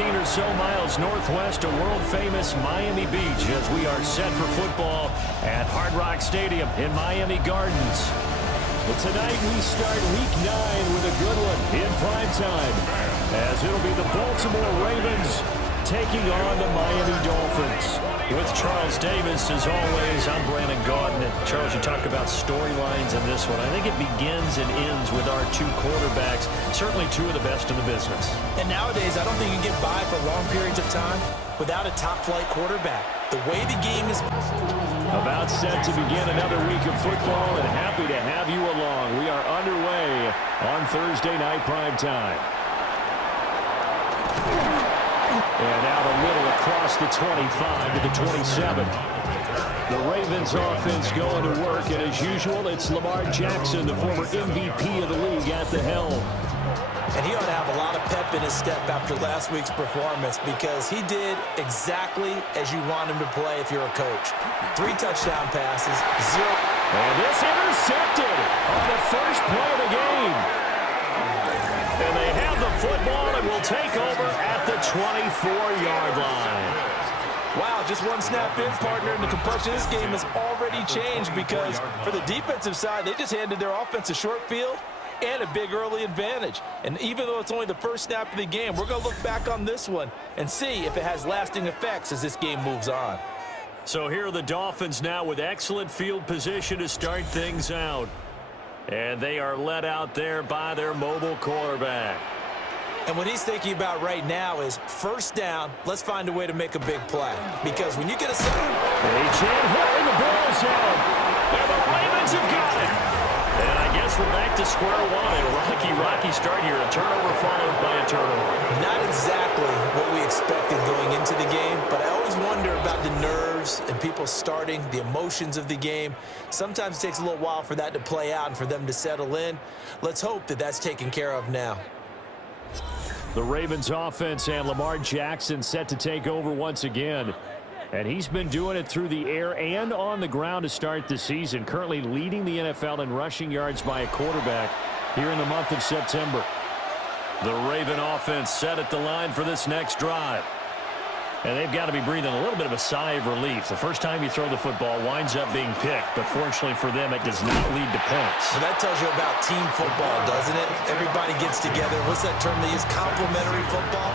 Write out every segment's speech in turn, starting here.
15 or so miles northwest of world-famous Miami Beach as we are set for football at Hard Rock Stadium in Miami Gardens. But tonight we start Week 9 with a good one in prime time, as it'll be the Baltimore Ravens taking on the Miami Dolphins. With Charles Davis, as always, I'm Brandon Gaudin. And Charles, you talk about storylines in this one. I think it begins and ends with our two quarterbacks, certainly two of the best in the business. And nowadays, I don't think you can get by for long periods of time without a top-flight quarterback. The way the game is about set to begin another week of football, and happy to have you along. We are underway on Thursday night prime time. And out a little across the 25 to the 27. The Ravens offense going to work, and as usual, it's Lamar Jackson, the former MVP of the league, at the helm. And he ought to have a lot of pep in his step after last week's performance, because he did exactly as you want him to play if you're a coach. 3 touchdown passes, 0. And this intercepted on the first play of the game. And they have the football and will take over at the 24-yard line. Wow, just one snap in, partner, and the complexion of this game has already changed, because for the defensive side, they just handed their offense a short field and a big early advantage. And even though it's only the first snap of the game, we're going to look back on this one and see if it has lasting effects as this game moves on. So here are the Dolphins now with excellent field position to start things out. And they are led out there by their mobile quarterback. And what he's thinking about right now is first down, let's find a way to make a big play. Because when you get a sack, holding the ball's out. And the Ravens have got it. And I guess we're back to square one. A rocky start here. A turnover followed by a turnover. Not exactly what we expected going into the game, but I always wonder about the nerves and people starting, the emotions of the game. Sometimes it takes a little while for that to play out and for them to settle in. Let's hope that that's taken care of now. The Ravens offense and Lamar Jackson set to take over once again. And he's been doing it through the air and on the ground to start the season, currently leading the NFL in rushing yards by a quarterback here in the month of September. The Raven offense set at the line for this next drive. And they've got to be breathing a little bit of a sigh of relief. The first time you throw the football winds up being picked, but fortunately for them, it does not lead to points. Well, that tells you about team football, doesn't it? Everybody gets together. What's that term they use? Complementary football?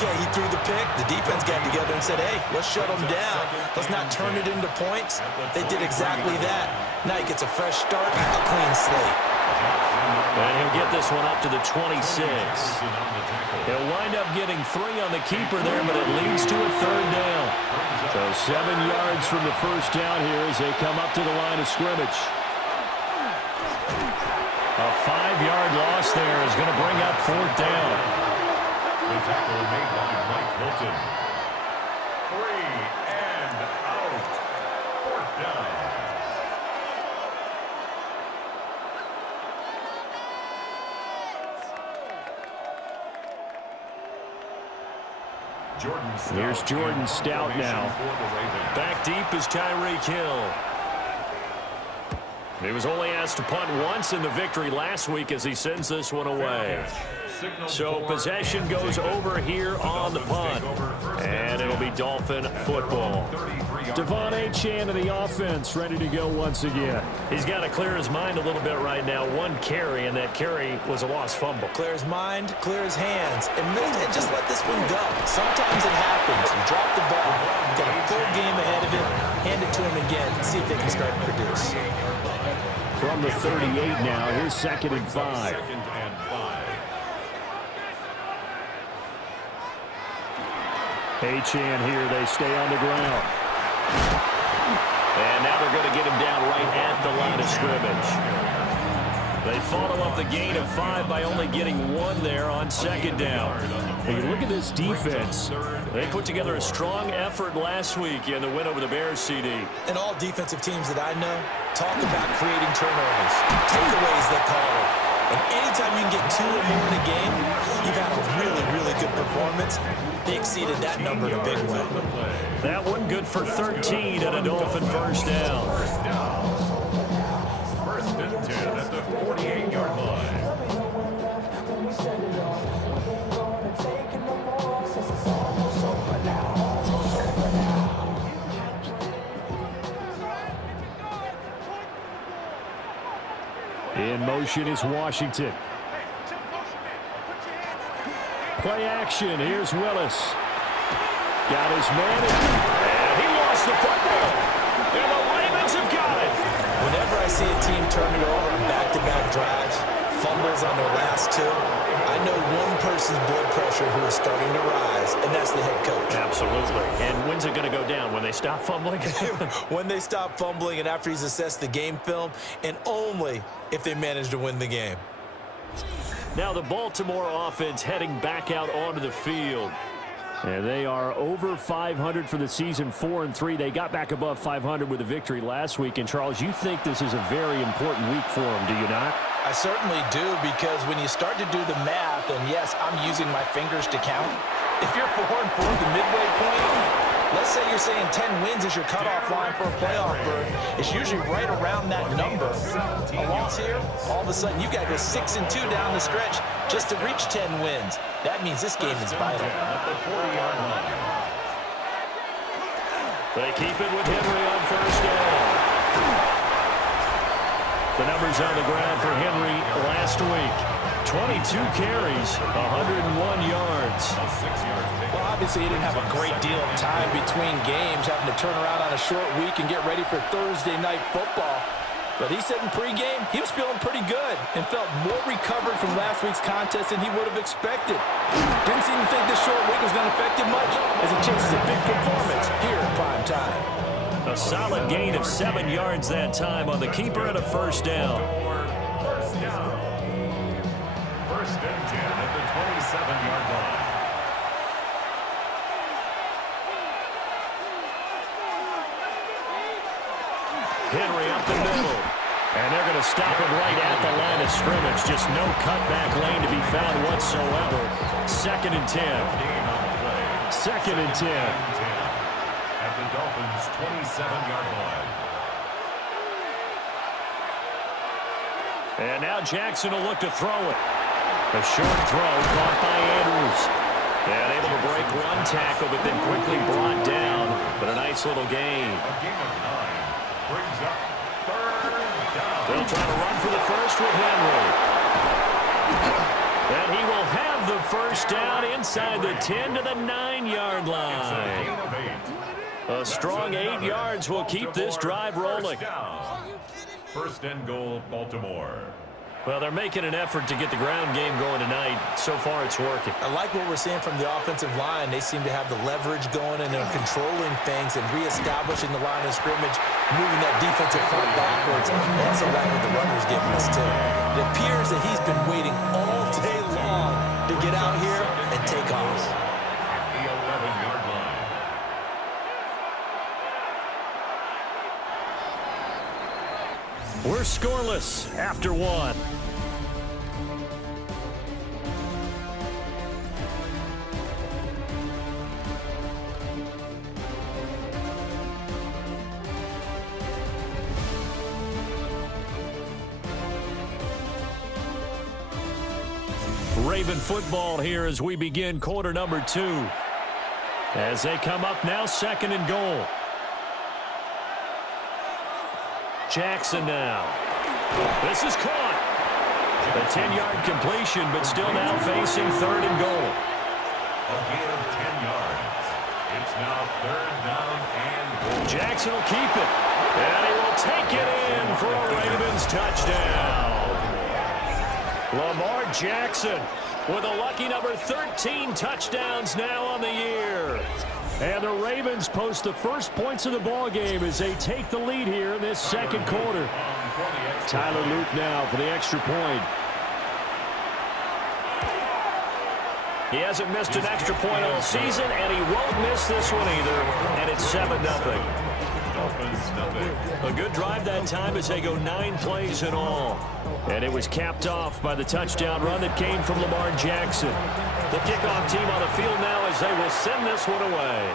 Okay, he threw the pick. The defense got together and said, hey, let's shut them down. Let's not turn it into points. They did exactly that. Now he gets a fresh start, a clean slate. And he'll get this one up to the 26. He'll wind up getting 3 on the keeper there, but it leads to a third down. So 7 yards from the first down here as they come up to the line of scrimmage. A 5-yard loss there is going to bring up 4th down. The tackle made by Mike Hilton. 3 and out. 4th down. Here's Jordan Stout now. Back deep is Tyreek Hill. He was only asked to punt once in the victory last week as he sends this one away. So possession goes over here on the punt. And it'll be Dolphin football. Devon Achane of the offense ready to go once again. He's got to clear his mind a little bit right now. 1 carry, and that carry was a lost fumble. Clear his mind, clear his hands, and just let this one go. Sometimes it happens. You drop the ball, got a full game ahead of it, hand it to him again, see if they can start to produce. From the 38 now, here's 2nd and 5. Achane here, they stay on the ground. And now they're going to get him down right at the line of scrimmage. They follow up the gain of 5 by only getting 1 there on 2nd down. When you look at this defense, they put together a strong effort last week in the win over the Bears, CD. And all defensive teams that I know talk about creating turnovers, takeaways they call it. And anytime you can get 2 or more in a game, you've had a really, really good performance. They exceeded that number in a big way. That one good for 13 and a Dolphin first down. 1st and 10 at the 48-yard line. In motion is Washington. Play action. Here's Willis. Got his man, and he lost the football. And the Ravens have got it. Whenever I see a team turn it over on back-to-back drives, fumbles on their last two, I know one person's blood pressure who is starting to rise, and that's the head coach. Absolutely. And when's it going to go down? When they stop fumbling? When they stop fumbling and after he's assessed the game film, and only if they manage to win the game. Now the Baltimore offense heading back out onto the field. And they are over 500 for the season, 4-3. They got back above 500 with a victory last week. And, Charles, you think this is a very important week for them, do you not? I certainly do, because when you start to do the math, and yes, I'm using my fingers to count. If you're 4-4 at the midway point, let's say you're saying 10 wins is your cutoff line for a playoff berth. It's usually right around that number. A loss here, all of a sudden you've got to go 6-2 down the stretch just to reach 10 wins. That means this game is vital. They keep it with Henry on first down. The numbers on the ground for Henry last week. 22 carries, 101 yards. Well, obviously he didn't have a great deal of time between games, having to turn around on a short week and get ready for Thursday night football. But he said in pregame he was feeling pretty good and felt more recovered from last week's contest than he would have expected. Didn't seem to think this short week was going to affect him much as he chases a big performance here in prime time. A solid gain of 7 yards that time on the keeper and a first down. First and 10 at the 27-yard line. Henry up the middle. And they're going to stop it right at the line of scrimmage. Just no cutback lane to be found whatsoever. Second and 10. Second and 10. At the Dolphins' 27-yard line. And now Jackson will look to throw it. A short throw caught by Andrews. And able to break one tackle, but then quickly brought down. But a nice little gain. A gain of 9 brings up third down. They'll try to run for the first with Henry. And he will have the first down inside the 10 to the 9-yard line. A strong 8 yards will keep this drive rolling. First and goal, Baltimore. Well, they're making an effort to get the ground game going tonight. So far, it's working. I like what we're seeing from the offensive line. They seem to have the leverage going, and they're controlling things and reestablishing the line of scrimmage, moving that defensive front backwards. I also like what the runner's giving us, too. It appears that he's been waiting all day long to get out here and take off. The 11-yard line. We're scoreless after one. Raven football here as we begin quarter number 2. As they come up now, second and goal. Jackson now. This is caught. A 10-yard completion, but still now facing third and goal. A gain of 10 yards. It's now third down and goal. Jackson will keep it. And he will take it in for a Ravens touchdown. Lamar Jackson with a lucky number 13 touchdowns now on the year. And the Ravens post the first points of the ball game as they take the lead here in this second quarter. Tyler Luke now for the extra point. He hasn't missed an extra point all season, and he won't miss this one either. And it's 7-0. A good drive that time as they go 9 plays in all. And it was capped off by the touchdown run that came from Lamar Jackson. The kickoff team on the field now as they will send this one away.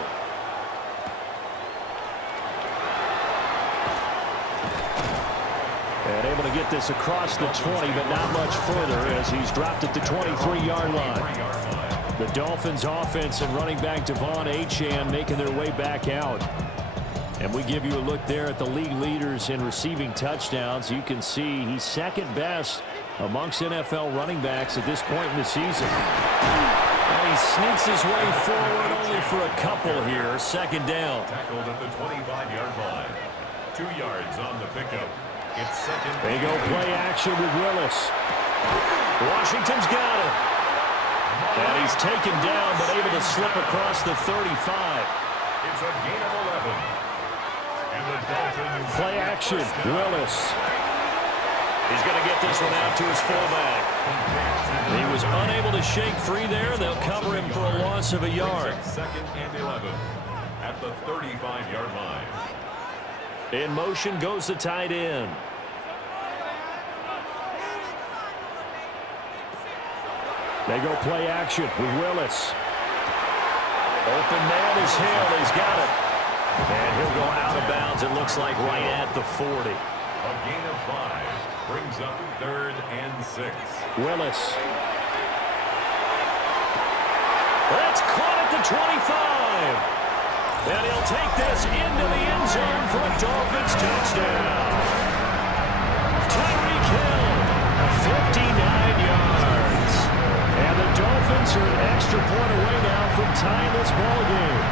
And able to get this across the 20, but not much further as he's dropped at the 23-yard line. The Dolphins offense and running back Devon Achane making their way back out. And we give you a look there at the league leaders in receiving touchdowns. You can see he's second best amongst NFL running backs at this point in the season. And he sneaks his way forward only for a couple here. Second down. Tackled at the 25-yard line. 2 yards on the pickup. It's second. They go play action with Willis. Washington's got him. And he's taken down but able to slip across the 35. It's a gain of 11. And the Dolphins play action. Willis. He's going to get this one out to his fullback. He was unable to shake free there. They'll cover him for a loss of a yard. Second and 11 at the 35-yard line. In motion goes the tight end. They go play action with Willis. Open man is Hill. He's got it. And he'll go out of bounds, it looks like, right at the 40. A gain of 5 brings up 3rd and 6. Willis. That's caught at the 25. And he'll take this into the end zone for a Dolphins touchdown. Tyreek Hill, 59 yards. And the Dolphins are an extra point away now from tying this ball game.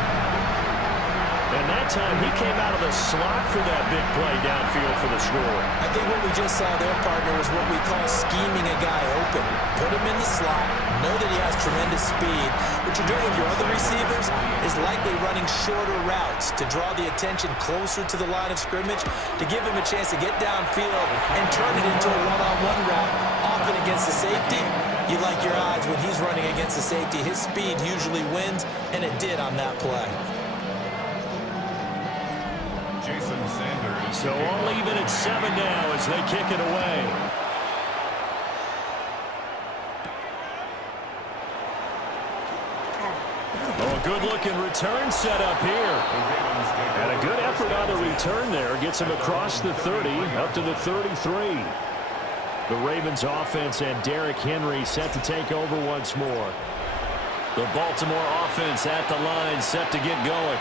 And that time he came out of the slot for that big play downfield for the score. I think what we just saw there, partner, is what we call scheming a guy open. Put him in the slot, know that he has tremendous speed. What you're doing with your other receivers is likely running shorter routes to draw the attention closer to the line of scrimmage, to give him a chance to get downfield and turn it into a one-on-one route, often against the safety. You like your odds when he's running against the safety. His speed usually wins, and it did on that play. Sanders. So all even at 7 now as they kick it away. Oh, a good-looking return set up here. And a good effort on the return there. Gets him across the 30, up to the 33. The Ravens offense and Derrick Henry set to take over once more. The Baltimore offense at the line, set to get going.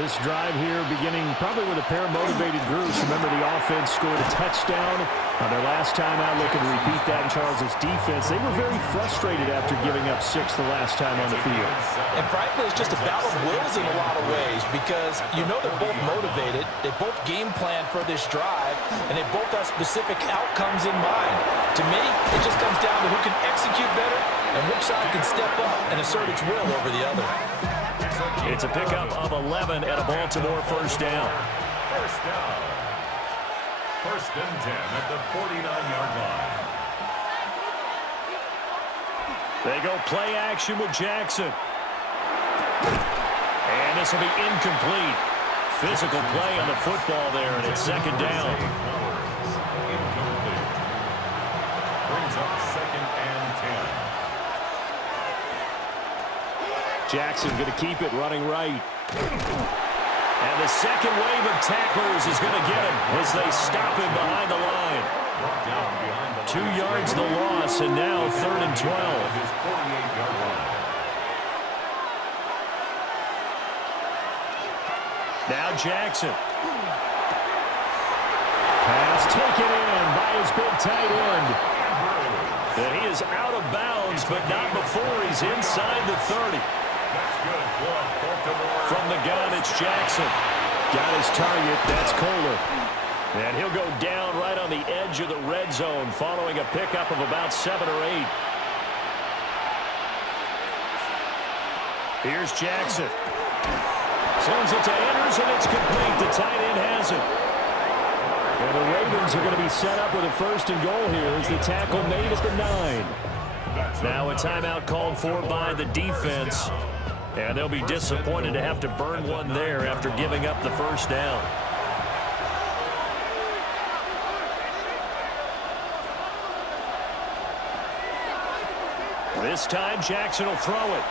This drive here beginning probably with a pair of motivated groups. Remember, the offense scored a touchdown on their last time out. Looking to repeat that in Charles' defense. They were very frustrated after giving up 6 the last time on the field. And frankly, it's just a battle of wills in a lot of ways, because you know they're both motivated. They both game plan for this drive, and they both have specific outcomes in mind. To me, it just comes down to who can execute better and which side can step up and assert its will over the other. It's a pickup of 11 and a Baltimore first down. First down. 1st and 10 at the 49-yard line. They go play action with Jackson. And this will be incomplete. Physical play on the football there, and it's 2nd down. Incomplete. Brings up 2nd and 10. Jackson going to keep it running right. And the second wave of tacklers is going to get him as they stop him behind the line. 2 yards the loss, and now 3rd and 12. His 48-yard line. Now Jackson. Pass taken in by his big tight end. And he is out of bounds, but not before he's inside the 30. From the gun, it's Jackson. Got his target. That's Kohler. And he'll go down right on the edge of the red zone following a pickup of about 7 or 8. Here's Jackson. Sends it to Andrews, and it's complete. The tight end has it. And the Ravens are going to be set up with a 1st and goal here as the tackle made at the 9. Now a timeout called for by the defense. And they'll be disappointed to have to burn one there after giving up the 1st down. This time Jackson will throw it.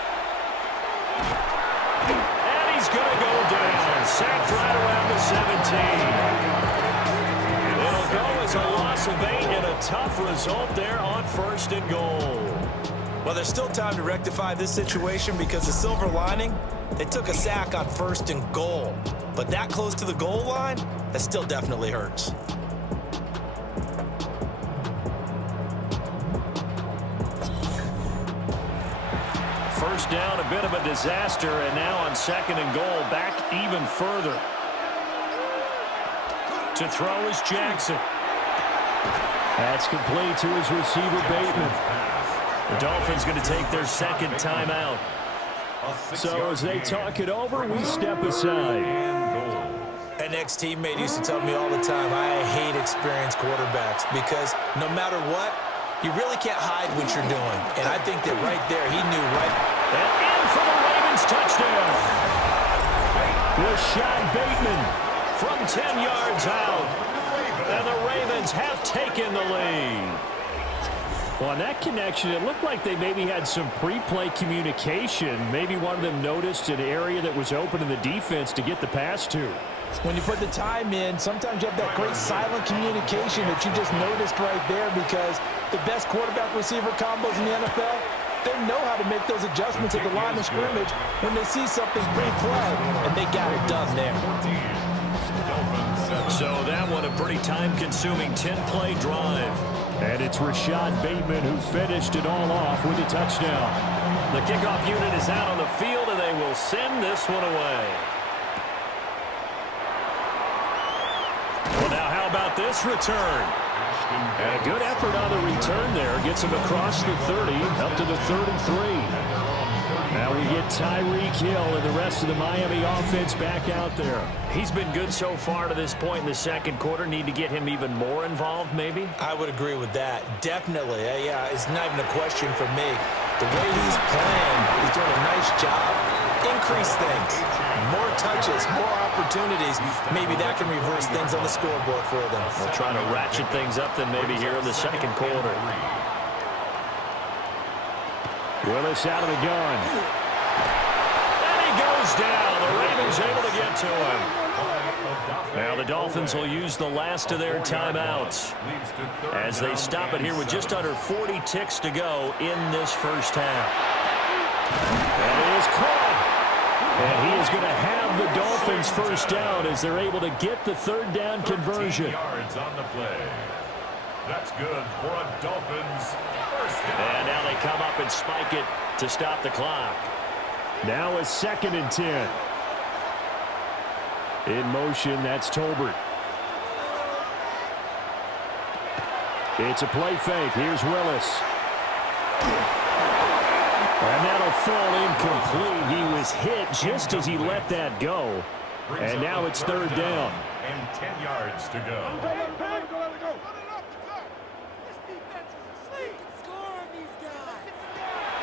And he's going to go down. Sacked right around the 17. It'll go as a loss of 8 and a tough result there on 1st and goal. Well, there's still time to rectify this situation, because the silver lining, they took a sack on 1st and goal. But that close to the goal line, that still definitely hurts. First down, a bit of a disaster, and now on 2nd and goal, back even further. To throw is Jackson. That's complete to his receiver, Bateman. The Dolphins going to take their 2nd timeout. So as they talk it over, we step aside. An ex-teammate used to tell me all the time, I hate experienced quarterbacks because no matter what, you really can't hide what you're doing. And I think that right there, he knew right. And in for the Ravens touchdown. Rashad Bateman from 10 yards out. And the Ravens have taken the lead. Well, on that connection, it looked like they maybe had some pre-play communication. Maybe one of them noticed an area that was open in the defense to get the pass to. When you put the time in, sometimes you have that great silent communication that you just noticed right there because the best quarterback-receiver combos in the NFL, they know how to make those adjustments at the line of scrimmage when they see something pre-play, and they got it done there. So that one, a pretty time-consuming 10-play drive. And it's Rashad Bateman who finished it all off with a touchdown. The kickoff unit is out on the field, and they will send this one away. Well, now how about this return? And a good effort on the return there. Gets him across the 30, up to the 33. Now we get Tyreek Hill and the rest of the Miami offense back out there. He's been good so far to this point in the 2nd quarter. Need to get him even more involved, maybe? I would agree with that. Definitely. Yeah, it's not even a question for me. The way he's playing, he's doing a nice job. Increase things. More touches, more opportunities. Maybe that can reverse things on the scoreboard for them. We'll try to ratchet things up then maybe here in the 2nd quarter. Willis out of the gun. And he goes down. The Ravens able to get to him. Now the Dolphins will use the last of their timeouts as they stop it here with just under 40 ticks to go in this first half. And it is caught. And he is going to have the Dolphins first down as they're able to get the 3rd down conversion. Yards on the play. That's good for a Dolphins first down. And now they come up and spike it to stop the clock. Now it's 2nd and 10. In motion, that's Tolbert. It's a play fake. Here's Willis. And that'll fall incomplete. He was hit just as he let that go. And now it's 3rd down. And 10 yards to go.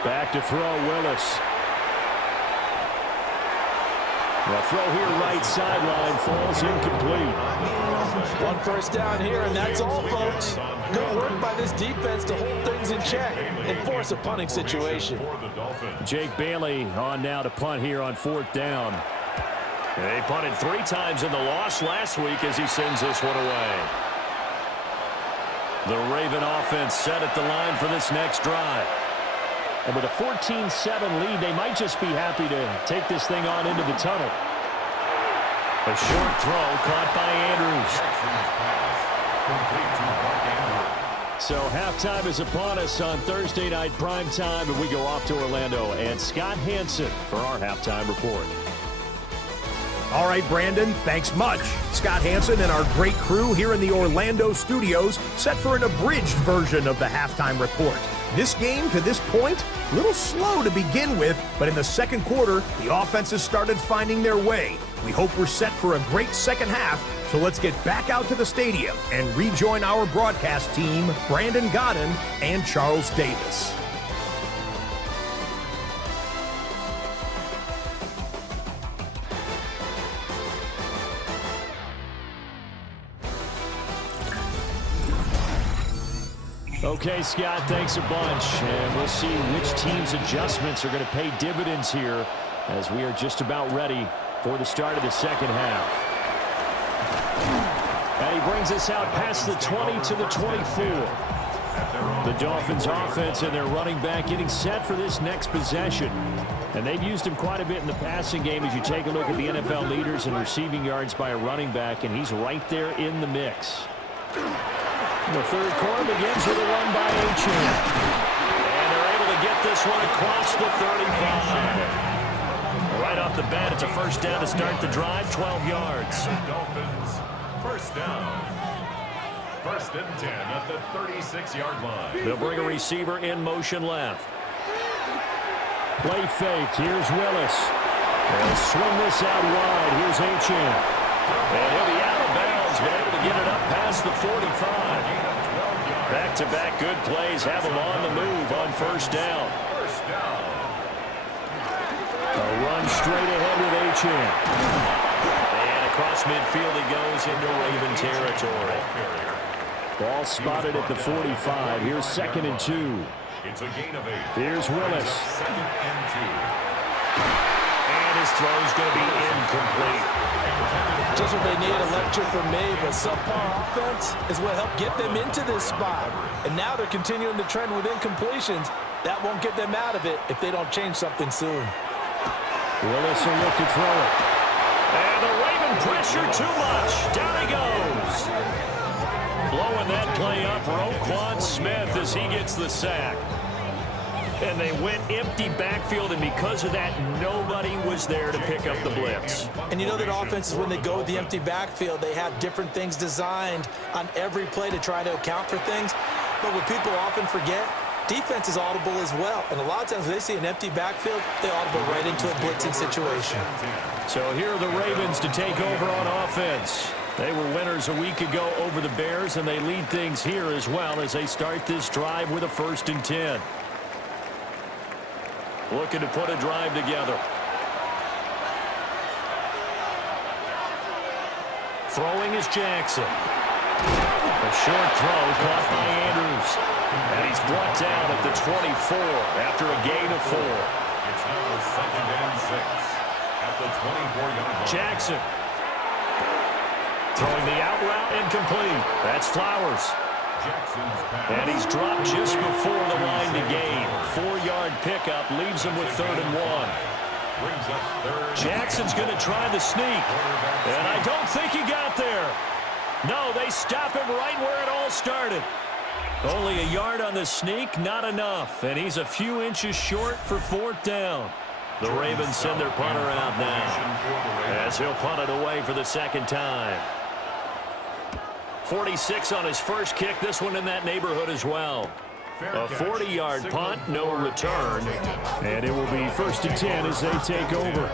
Back to throw, Willis. The throw here, right sideline, falls incomplete. 1 first down here, and that's all, folks. Good work by this defense to hold things in check and force a punting situation. Jake Bailey on now to punt here on 4th down. They punted 3 times in the loss last week as he sends this one away. The Raven offense set at the line for this next drive. And with a 14-7 lead, they might just be happy to take this thing on into the tunnel. A short throw caught by Andrews. So halftime is upon us on Thursday night primetime, and we go off to Orlando. And Scott Hansen for our halftime report. All right, Brandon, thanks much. Scott Hansen and our great crew here in the Orlando studios set for an abridged version of the halftime report. This game, to this point, a little slow to begin with, but in the 2nd quarter, the offenses started finding their way. We hope we're set for a great 2nd half, so let's get back out to the stadium and rejoin our broadcast team, Brandon Godden and Charles Davis. Okay, Scott, thanks a bunch. And we'll see which team's adjustments are going to pay dividends here as we are just about ready for the start of the 2nd half. And he brings us out past the 20 to the 24. The Dolphins offense and their running back getting set for this next possession. And they've used him quite a bit in the passing game as you take a look at the NFL leaders in receiving yards by a running back, and he's right there in the mix. The third quarter begins with a run by Achan. And they're able to get this one across the 35. Right off the bat, it's a first down to start the drive, 12 yards. Dolphins, first down. First and 10 at the 36-yard line. They'll bring a receiver in motion left. Play fake. Here's Willis. They'll swing this out wide. Here's Achan. And he'll be out of bounds, but able to get it up past the 45. Back-to-back good plays have him on the move on first down. First down. A run straight ahead with Achan. And across midfield he goes into Raven territory. Ball spotted at the 45. Here's 2nd and 2. It's a gain of 8. Here's Willis. 2nd and 2. And his throw's going to be incomplete. Just what they need, a lecture from me, but subpar offense is what helped get them into this spot. And now they're continuing the trend with incompletions. That won't get them out of it if they don't change something soon. Willis will look to throw it. And the Raven pressure too much. Down he goes. Blowing that play up, Roquan Smith as he gets the sack. And they went empty backfield, and because of that, nobody was there to pick up the blitz. And you know that offenses, when they go with the empty backfield, they have different things designed on every play to try to account for things. But what people often forget, defense is audible as well. And a lot of times when they see an empty backfield, they audible right into a blitzing situation. So here are the Ravens to take over on offense. They were winners a week ago over the Bears, and they lead things here as well as they start this drive with a 1st and 10. Looking to put a drive together. Throwing is Jackson. A short throw caught by Andrews. And he's brought down at the 24 after a gain of 4. It's now 2nd and 6 at the 24-yard line. Jackson. Throwing the out route incomplete. That's Flowers. Jackson's pass. And he's dropped just before the line to gain. 4-yard pickup leaves him with 3rd and 1. Brings up 3rd. Jackson's going to try the sneak. And I don't think he got there. No, they stop him right where it all started. Only a yard on the sneak, not enough. And he's a few inches short for 4th down. The Ravens send their punter out now as he'll punt it away for the 2nd time. 46 on his first kick. This one in that neighborhood as well. A 40-yard punt, no return. And it will be 1st and 10 as they take over.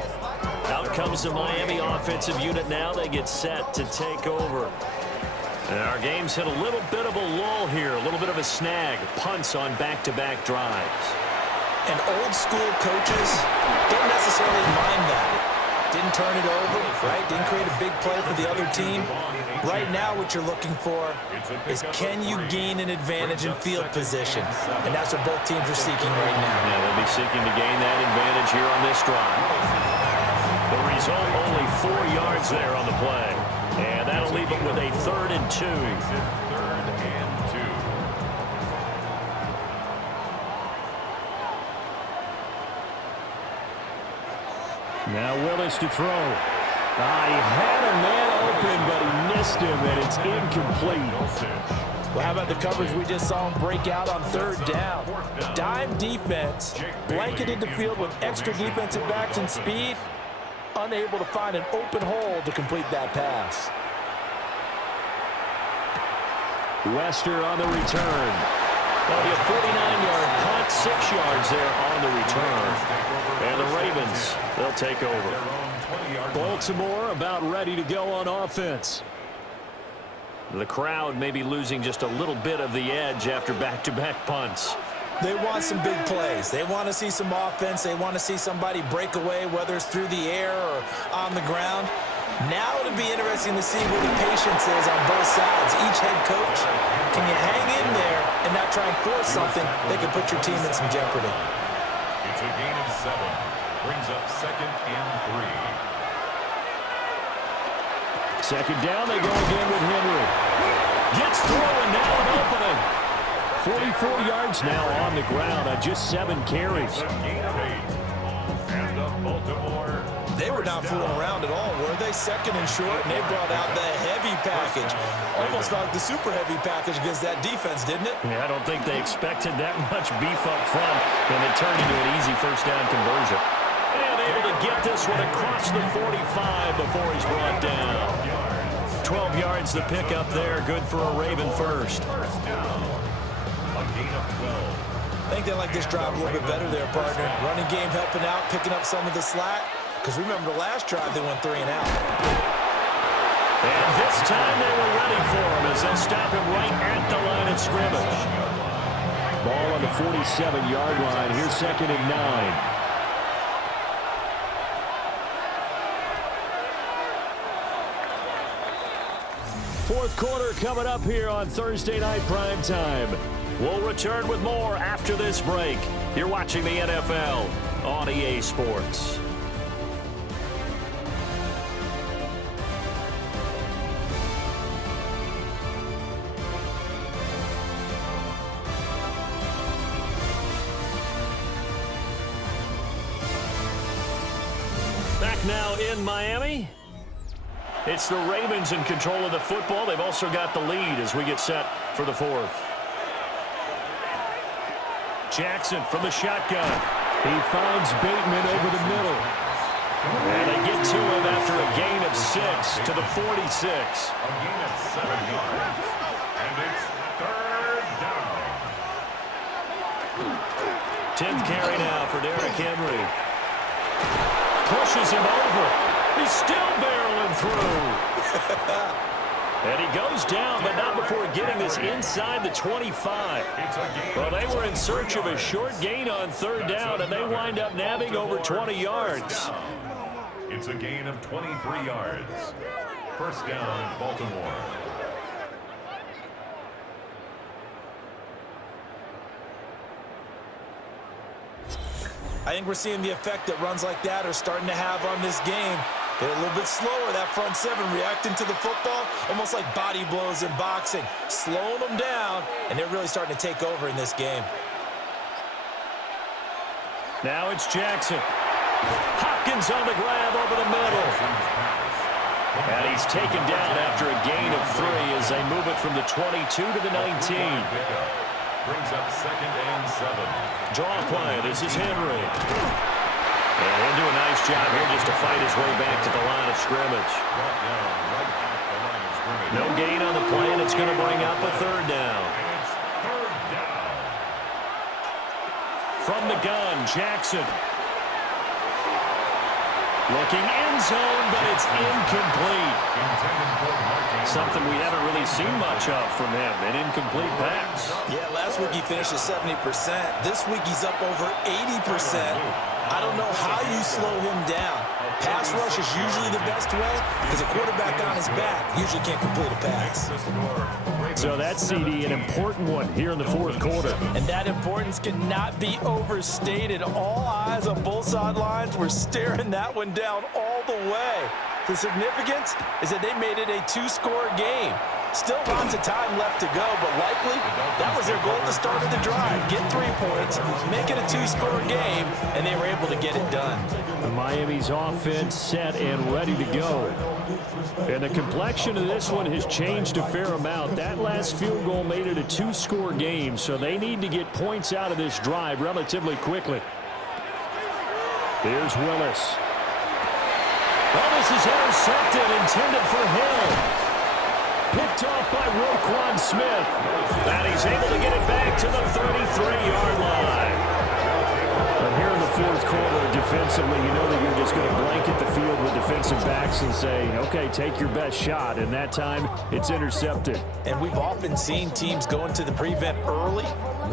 Out comes the Miami offensive unit now. They get set to take over. And our game's hit a little bit of a lull here, a little bit of a snag. Punts on back-to-back drives. And old school coaches don't necessarily mind that. Didn't turn it over, right? Didn't create a big play for the other team. Right now what you're looking for is, can you gain an advantage in field position? And that's what both teams are seeking right now. Yeah, they'll be seeking to gain that advantage here on this drive. The result, only 4 yards there on the play. And that'll leave it with a 3rd and 2. 3rd and 2. Now Willis to throw. He had a man open, but he missed him, and it's incomplete. Well, how about the coverage we just saw him break out on 3rd down? Dime defense, blanketed the field with extra defensive backs and speed, unable to find an open hole to complete that pass. Wester on the return. That'll be a 49-yard punt, 6 yards there on the return. And the Ravens, they'll take over. Baltimore about ready to go on offense. The crowd may be losing just a little bit of the edge after back-to-back punts. They want some big plays. They want to see some offense. They want to see somebody break away, whether it's through the air or on the ground. Now it'll be interesting to see where the patience is on both sides. Each head coach, can you hang in there and not try and force something that could put your team in some jeopardy? It's a gain of 7. Brings up 2nd and 3. 2nd down, they go again with Henry. Gets through, and now an opening. 44 yards now on the ground on just 7 carries. And the Baltimore. They were not fooling around at all, were they? Second and short, and they brought out the heavy package. Almost like the super heavy package against that defense, didn't it? Yeah, I don't think they expected that much beef up front, and it turned into an easy first down conversion. And able to get this one across the 45 before he's brought down. 12 yards the pickup there, good for a Raven first. First down. A gain of 12. I think they like this drive a little bit better there, partner. Running game helping out, picking up some of the slack. Because remember, the last drive, they went 3 and out. And this time they were ready for him as they'll stop him right at the line of scrimmage. Ball on the 47-yard line. Here's 2nd and 9. Fourth quarter coming up here on Thursday Night Primetime. We'll return with more after this break. You're watching the NFL on EA Sports. Back now in Miami. It's the Ravens in control of the football. They've also got the lead as we get set for the fourth. Jackson from the shotgun. He finds Bateman over the middle. And they get to him after a gain of 6 to the 46. A gain of 7 yards. And it's 3rd down. 10th carry now for Derrick Henry. Pushes him over. He's still barreling through. And he goes down, but not before getting this inside the 25. Well, they were in search of a short gain on 3rd down, and they wind up nabbing over 20 yards. It's a gain of 23 yards. First down, Baltimore. I think we're seeing the effect that runs like that are starting to have on this game. They're a little bit slower, that front 7, reacting to the football, almost like body blows in boxing, slowing them down, and they're really starting to take over in this game. Now it's Jackson. Hopkins on the grab over the middle. And he's taken down after a gain of 3 as they move it from the 22 to the 19. Brings up 2nd and 7. Draw play. This is Henry. And he'll do a nice job here just to fight his way back to the line of scrimmage. Brought down right at the line of scrimmage. No gain on the play, and it's going to bring up a 3rd down. And it's 3rd down. From the gun, Jackson. Looking end zone, but it's incomplete. Intended for marking. Something we haven't really seen much of from him, an incomplete pass. Yeah, last week he finished at 70%. This week he's up over 80%. I don't know how you slow him down. Pass rush is usually the best way because a quarterback on his back usually can't complete a pass. So that's, CD, an important one here in the fourth quarter. And that importance cannot be overstated. All eyes on both sidelines were staring that one down all the way. The significance is that they made it a 2-score game. Still lots of time left to go, but likely that was their goal at the start of the drive. Get 3 points, make it a 2-score game, and they were able to get it done. Miami's offense set and ready to go. And the complexion of this one has changed a fair amount. That last field goal made it a 2-score game, so they need to get points out of this drive relatively quickly. Here's Willis. Well, this is intercepted, intended for Hill. Picked off by Roquan Smith. And he's able to get it back to the 33-yard line. But here in the fourth quarter, defensively, you know that you're just going to blanket the field with defensive backs and say, okay, take your best shot. And that time, it's intercepted. And we've often seen teams go into the prevent early,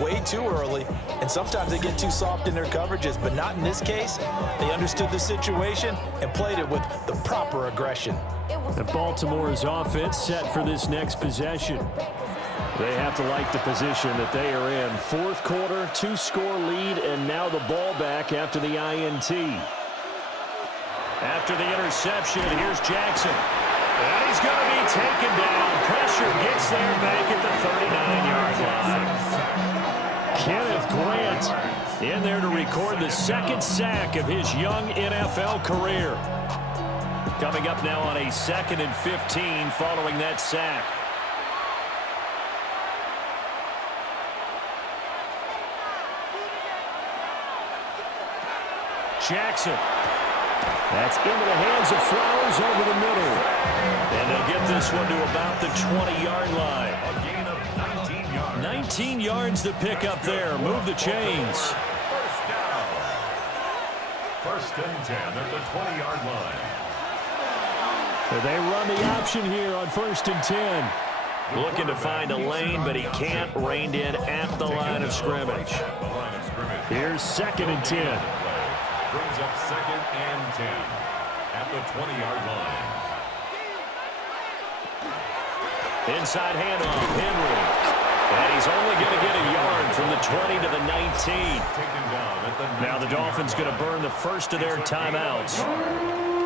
way too early, and sometimes they get too soft in their coverages. But not in this case. They understood the situation and played it with the proper aggression. And Baltimore's offense set for this next possession. They have to like the position that they are in. Fourth quarter, 2-score lead, and now the ball back after the INT. After the interception, here's Jackson. And he's going to be taken down. Pressure gets there back at the 39-yard line. In there to record the second sack of his young NFL career. Coming up now on a 2nd and 15 following that sack. Jackson. That's into the hands of Flowers over the middle. And they'll get this one to about the 20-yard line. A gain of 19 yards. 19 yards to pick up there. Move the chains. First down. 1st and 10 at the 20-yard line. They run the option here on 1st and 10. Looking to find a lane, but he can't. Reined in at the line of scrimmage. Here's 2nd and 10. Brings up 2nd and 10 at the 20-yard line. Inside handoff, Henry. And he's only going to get a yard from the 20 to the 19. Now the Dolphins going to burn the first of their timeouts.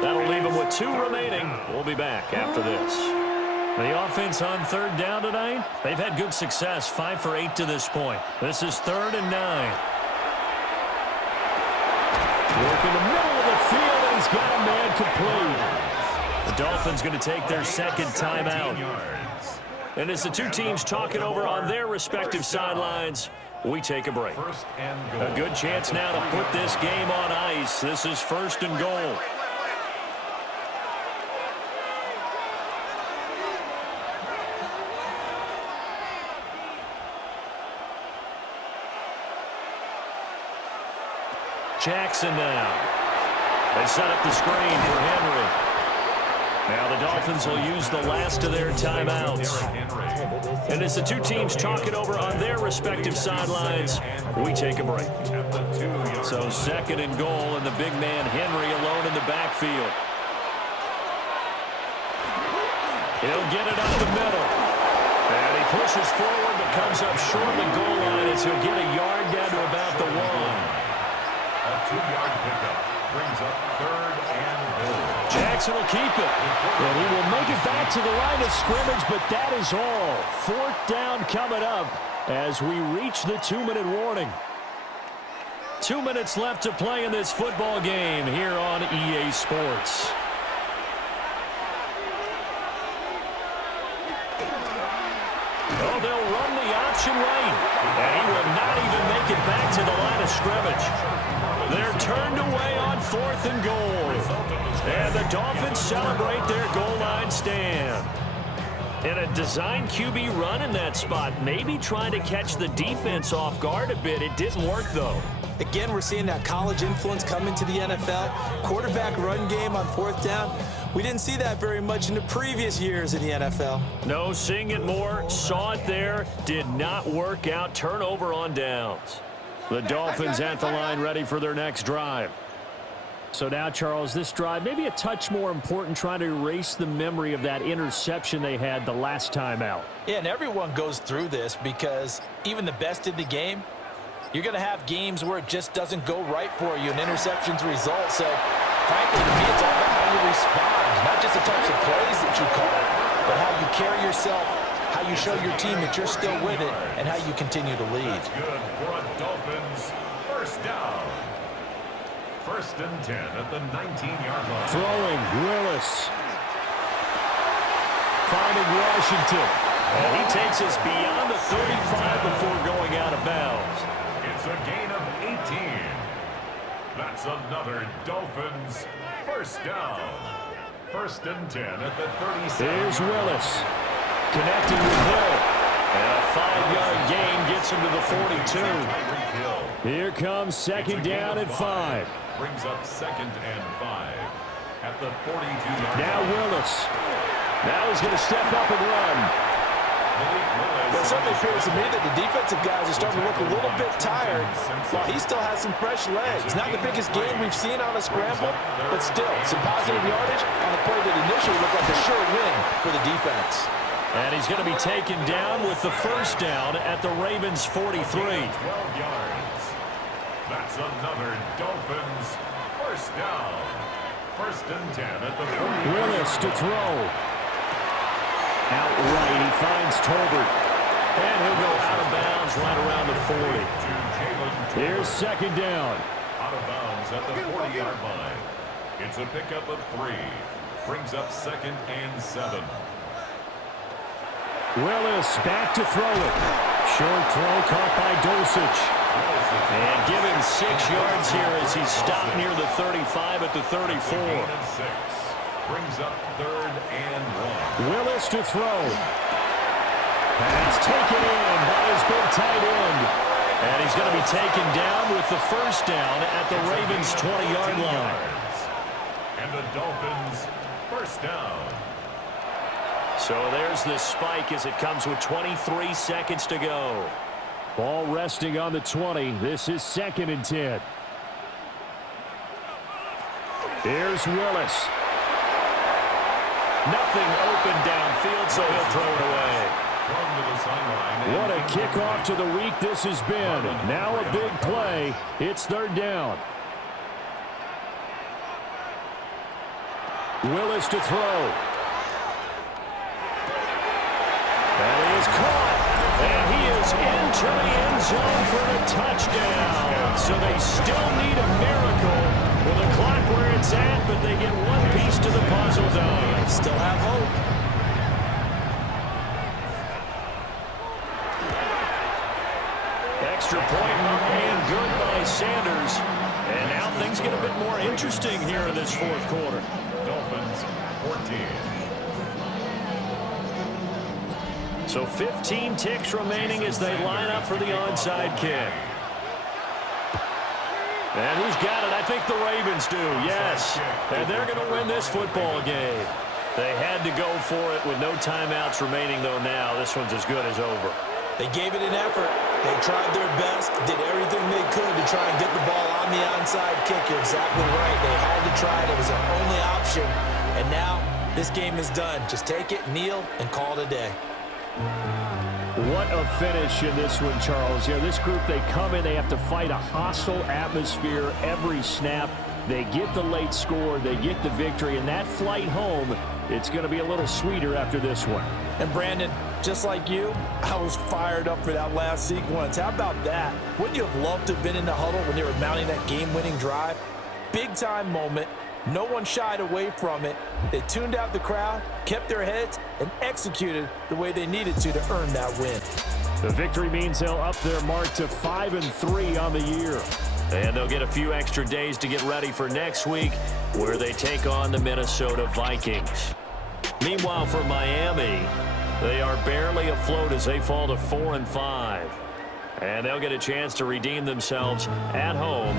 That'll leave them with 2 remaining. We'll be back after this. The offense on 3rd down tonight, they've had good success, 5 for 8 to this point. This is 3rd and 9. Work in the middle of the field, and he's got a man complete. The Dolphins going to take their 2nd timeout. And as the 2 teams talk it over on their respective sidelines, we take a break. A good chance now to put this game on ice. This is 1st and goal. Jackson now. They set up the screen for Henry. Now the Dolphins will use the last of their timeouts. And as the 2 teams talk it over on their respective sidelines, we take a break. So 2nd and goal, and the big man Henry alone in the backfield. He'll get it up the middle. And he pushes forward but comes up short of the goal line as he'll get a yard down to about the 1. A 2-yard pickup brings up 3rd and goal. Jackson will keep it. And he will make it back to the line of scrimmage, but that is all. 4th down coming up as we reach the 2-minute warning. 2 minutes left to play in this football game here on EA Sports. Oh, they'll run the option right. And he will not even make it back to the line of scrimmage. They're turned away on 4th and goal. And the Dolphins celebrate their goal line stand. And a design QB run in that spot, maybe trying to catch the defense off guard a bit. It didn't work, though. Again, we're seeing that college influence come into the NFL. Quarterback run game on 4th down. We didn't see that very much in the previous years in the NFL. No, seeing it more, saw it there, did not work out. Turnover on downs. The Dolphins at the line ready for their next drive. So now, Charles, this drive maybe a touch more important, trying to erase the memory of that interception they had the last time out. Yeah, and everyone goes through this because even the best in the game, you're going to have games where it just doesn't go right for you, and interceptions result. So, frankly, to me, it's all about how you respond, not just the types of plays that you call, but how you carry yourself, how you show your team that you're still with it, and how you continue to lead. That's good for a Dolphins 1st down. 1st and 10 at the 19-yard line. Throwing, Willis. Finding Washington. And he takes us beyond the 35 before going out of bounds. It's a gain of 18. That's another Dolphins 1st down. 1st and 10 at the 37. Here's Willis. Connecting with Hill. And a 5-yard gain gets him to the 42. Here comes 2nd down at 5. Brings up 2nd and 5 at the 42-yard line. Now Willis. Now he's going to step up and run. Well, it certainly appears to me that the defensive guys are starting to look a little bit tired while he still has some fresh legs. Not the biggest game we've seen on a scramble, but still some positive yardage on a play that initially looked like a sure win for the defense. And he's going to be taken down with the 1st down at the Ravens' 43. 12 yards. That's another Dolphins 1st down. 1st and 10 at the 40. Willis to throw. Outright, he finds Tolbert. And he'll go out of bounds right around the 40. Here's second down. Out of bounds at the 40-yard line. It's a pickup of 3. Brings up 2nd and 7. Willis back to throw it. Short throw caught by Dulcich. And give him 6 yards here as he's stopped near the 35 at the 34. Brings up 3rd and 1. Willis to throw. Pass taken in by his big tight end. And he's going to be taken down with the first down at the Ravens' 20-yard line. And the Dolphins first down. So there's the spike as it comes with 23 seconds to go. Ball resting on the 20. This is 2nd and 10. Here's Willis. Nothing open downfield, so he'll throw it away. What a kickoff to the week this has been. Now a big play. It's 3rd down. Willis to throw. And he is caught. And he is into the end zone for a touchdown. So they still need a miracle with the clock where it's at, but they get one piece to the puzzle done. Still have hope. Extra point up and good by Sanders. And now things get a bit more interesting here in this 4th quarter. Dolphins 14. So 15 ticks remaining as they line up for the onside kick. And who's got it? I think the Ravens do, yes. And they're going to win this football game. They had to go for it with no timeouts remaining, though now this one's as good as over. They gave it an effort. They tried their best, did everything they could to try and get the ball on the onside kick. You're exactly right. They had to try it. It was their only option. And now this game is done. Just take it, kneel, and call it a day. What a finish in this one, Charles. Yeah, this group, they come in, they have to fight a hostile atmosphere every snap. They get the late score, they get the victory, and that flight home, it's going to be a little sweeter after this one. And Brandon, just like you, I was fired up for that last sequence. How about that? Wouldn't you have loved to have been in the huddle when they were mounting that game-winning drive? Big-time moment. No one shied away from it. They tuned out the crowd, kept their heads, and executed the way they needed to earn that win. The victory means they'll up their mark to 5-3 on the year. And they'll get a few extra days to get ready for next week, where they take on the Minnesota Vikings. Meanwhile, for Miami, they are barely afloat as they fall to 4-5. And they'll get a chance to redeem themselves at home